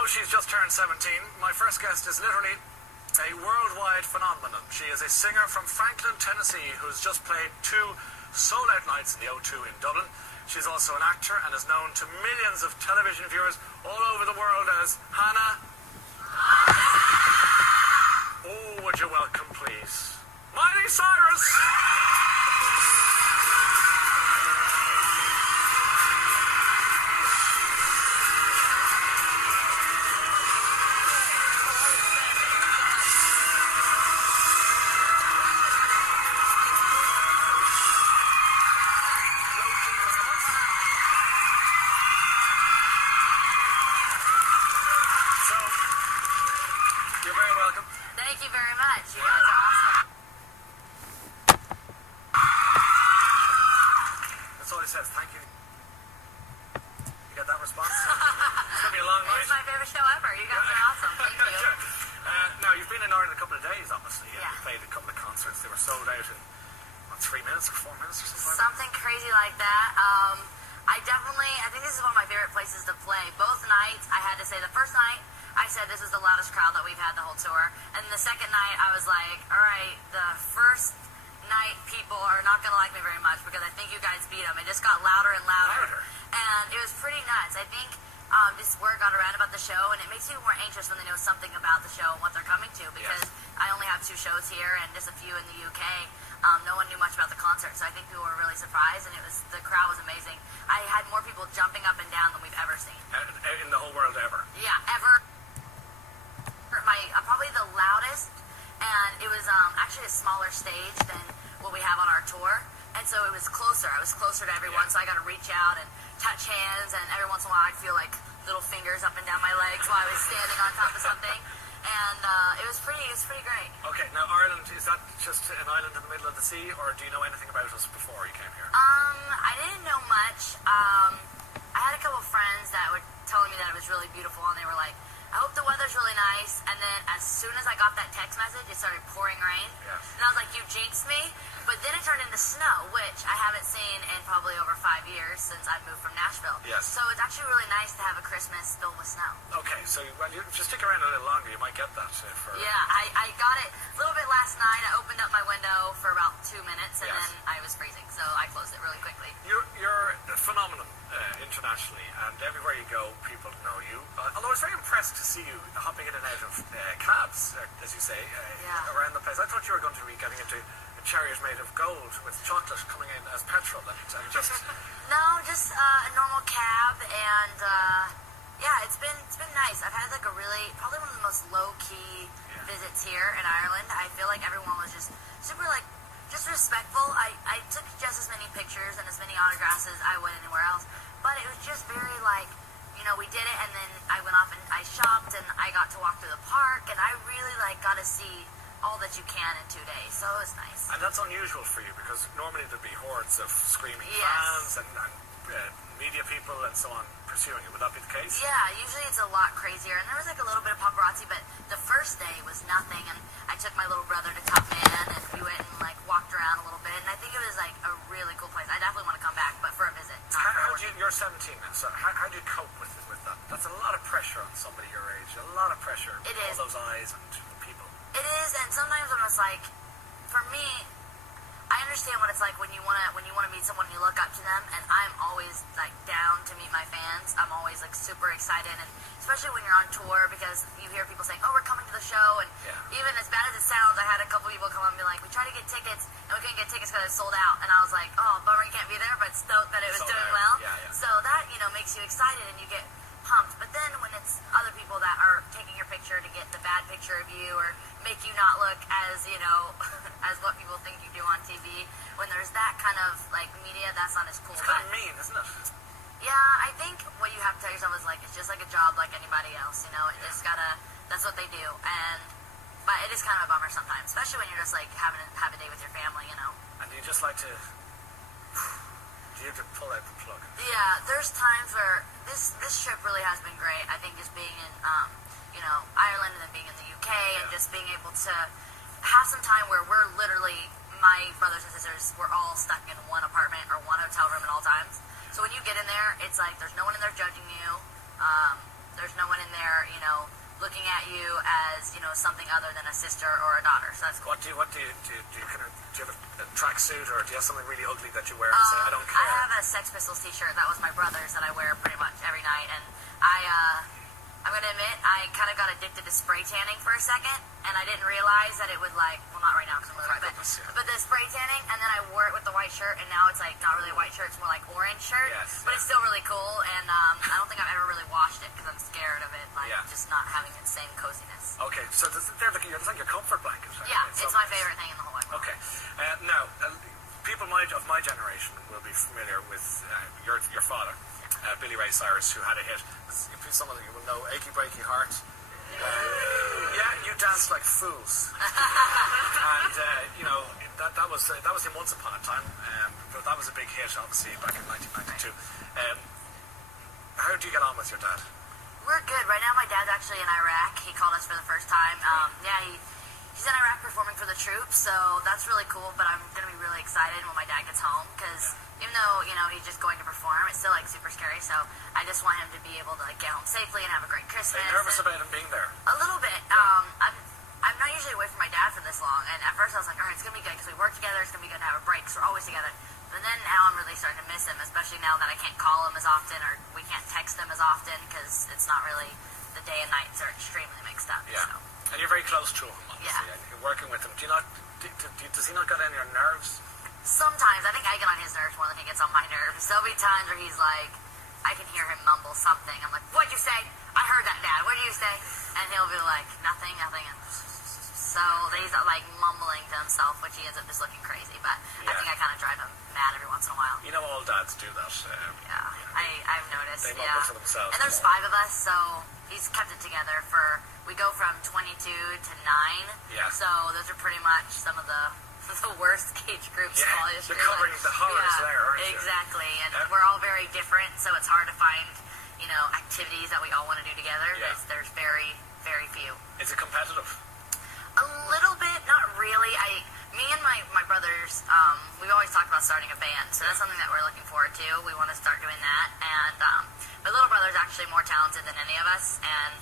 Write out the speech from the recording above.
though she's just turned 17, my first guest is literally a worldwide phenomenon. She is a singer from Franklin, Tennessee, who's just played 2 sold-out nights in the O2 in Dublin. She's also an actor and is known to millions of television viewers all over the world as Hannah. Oh, would you welcome, please, Miley Cyrus! Thank you very much. You guys are awesome. That's all he says. Thank you. You got that response? It's going to be a long night. It's my favorite show ever. You guys are awesome. Thank you. Now, you've been in Ireland a couple of days, obviously. Yeah. You played a couple of concerts. They were sold out in, 3 minutes or 4 minutes or something? Something crazy like that. I think this is one of my favorite places to play. Both nights, I had to say, the first night, I said this is the loudest crowd that we've had the whole tour. And the second night, I was like, all right, the first night people are not going to like me very much because I think you guys beat them. It just got louder and louder. And it was pretty nuts. I think this word got around about the show, and it makes people more anxious when they know something about the show and what they're coming to, because I only have 2 shows here and just a few in the UK. No one knew much about the concert, so I think people were really surprised, and the crowd was amazing. I had more people jumping up and down than we've ever seen. In the whole world ever? Yeah, ever. Probably the loudest, and it was actually a smaller stage than what we have on our tour, and so it was closer. I was closer to everyone, so I got to reach out and touch hands, and every once in a while I'd feel like little fingers up and down my legs while I was standing on top of something, and it was pretty great. Okay, now Ireland, is that just an island in the middle of the sea, or do you know anything about us before you came here? I didn't know much. I had a couple friends that were telling me that it was really beautiful, and they were like, I hope the weather's really nice. And then as soon as I got that text message, it started pouring rain. Yes. And I was like, you jinxed me. But then it turned into snow, which I haven't seen in probably over 5 years since I moved from Nashville. Yes. So it's actually really nice to have a Christmas filled with snow. Okay, so if you stick around a little longer, you might get that. Yeah, I got it a little bit last night. I opened up my window for about 2 minutes, and then I was freezing, so I closed it really quickly. You're a phenomenon internationally, and everywhere you go, people know you. Although I was very impressed to see you hopping in and out of cabs, as you say, around the place. I thought you were going to be getting into a chariot made of gold with chocolate coming in as petrol, and just... No, just a normal cab, and it's been nice. I've had like probably one of the most low-key visits here in Ireland. I feel like everyone was just super just respectful. I took just as many pictures and as many autographs as I would anywhere else, but it was just very we did it, and then I went off and I shopped, and I got to walk through the park, and I really got to see all that you can in 2 days, so it was nice. And that's unusual for you, because normally there'd be hordes of screaming fans and media people and so on pursuing it. Would that be the case? Yeah, usually it's a lot crazier, and there was a little bit of paparazzi, but the first day was nothing, and I took my little brother to Top Man, and we went and walked around a little bit, and I think it was a really cool place. I definitely want to come back, but for a visit. You're 17 now, so how do you cope with that? That's a lot of pressure on somebody your age, a lot of pressure. It is. All those eyes and people. It is, and sometimes I'm just for me, I understand what it's like when you wanna meet someone and you look up to them, and I'm always down to meet my fans. I'm always super excited, and especially when you're on tour, because you hear people saying, "Oh, we're coming to the show," and even as bad as it sounds, I had a couple people come up and be like, "We tried to get tickets, and we couldn't get tickets because it's sold out," and I was like, "Oh, bummer, you can't be there," but stoked that it was doing well. So that makes you excited, and you get pumped. But then when it's other people that are taking your picture to get the bad picture of you, or make you not look as as what people think you do on TV, when there's that kind of media, that's not as cool. It's kind of mean, isn't it? Yeah, I think what you have to tell yourself is it's just like a job like anybody else. It just that's what they do, but it is kind of a bummer sometimes, especially when you're just have a day with your family. And you just like to. You have to pull out the plug. Yeah, there's times where this trip really has been great. I think just being in Ireland, and then being in the UK, and just being able to have some time where we're literally, my brothers and sisters, we're all stuck in one apartment or one hotel room at all times. So when you get in there, it's there's no one in there judging you. There's no one in there they're, you know, looking at you as, you know, something other than a sister or a daughter. So that's cool. Do you have a tracksuit, or do you have something really ugly that you wear and say, I don't care? I have a Sex Pistols t-shirt that was my brother's that I wear pretty much every night, and I'm gonna admit, I kind of got addicted to spray tanning for a second, and I didn't realize that it would, like, well, not right now because I'm really red, but the spray tanning, and then I wore it with the white shirt, and now it's, like, not really a white shirt, it's more like orange shirt, but it's still really cool, and I don't think I've ever really washed it because I'm scared of it, like, just not having the same coziness. Okay, so it's like your comfort blanket, right? Yeah, it's my favorite thing in the whole world. Okay, now, people of my generation will be familiar with your father, Billy Ray Cyrus, who had a hit. Some of you will know "Achy Breaky Heart." Yeah, you danced like fools, and you know that was him once upon a time. But that was a big hit, obviously, back in 1992. How do you get on with your dad? We're good. Right now, my dad's actually in Iraq. He called us for the first time. He's in Iraq performing for the troops, so that's really cool. But I'm gonna be really excited when my dad gets home because even though, you know, he's just going to perform, it's still, like, super scary, so I just want him to be able to, like, get home safely and have a great Christmas. Are you nervous about him being there? A little bit. I'm not usually away from my dad for this long, and at first I was like, all right, it's going to be good, because we work together, it's going to be good to have a break, because we're always together. But then now I'm really starting to miss him, especially now that I can't call him as often, or we can't text him as often, because it's not really, the day and nights are extremely mixed up. Yeah. So. And you're very close to him, obviously, and you're working with him. Does he not get on your nerves? Sometimes. I think I get on his nerves more than he gets on my nerves. There'll be times where he's like, I can hear him mumble something. I'm like, what'd you say? I heard that, Dad. What did you say? And he'll be like, nothing. And so he's like mumbling to himself, which he ends up just looking crazy. But I think I kind of drive him mad every once in a while. You know, all dads do that. I've noticed. They mumble to themselves. And there's 5 of us, so he's kept it together we go from 22 to 9. Yeah. So those are pretty much some of the worst age groups in all history. You're covering the horrors there, aren't you? Exactly, and we're all very different, so it's hard to find, you know, activities that we all want to do together. Yeah. There's very, very few. Is it competitive? A little bit, not really. Me and my brothers, we've always talked about starting a band, so that's something that we're looking forward to. We want to start doing that, and my little brother's actually more talented than any of us, and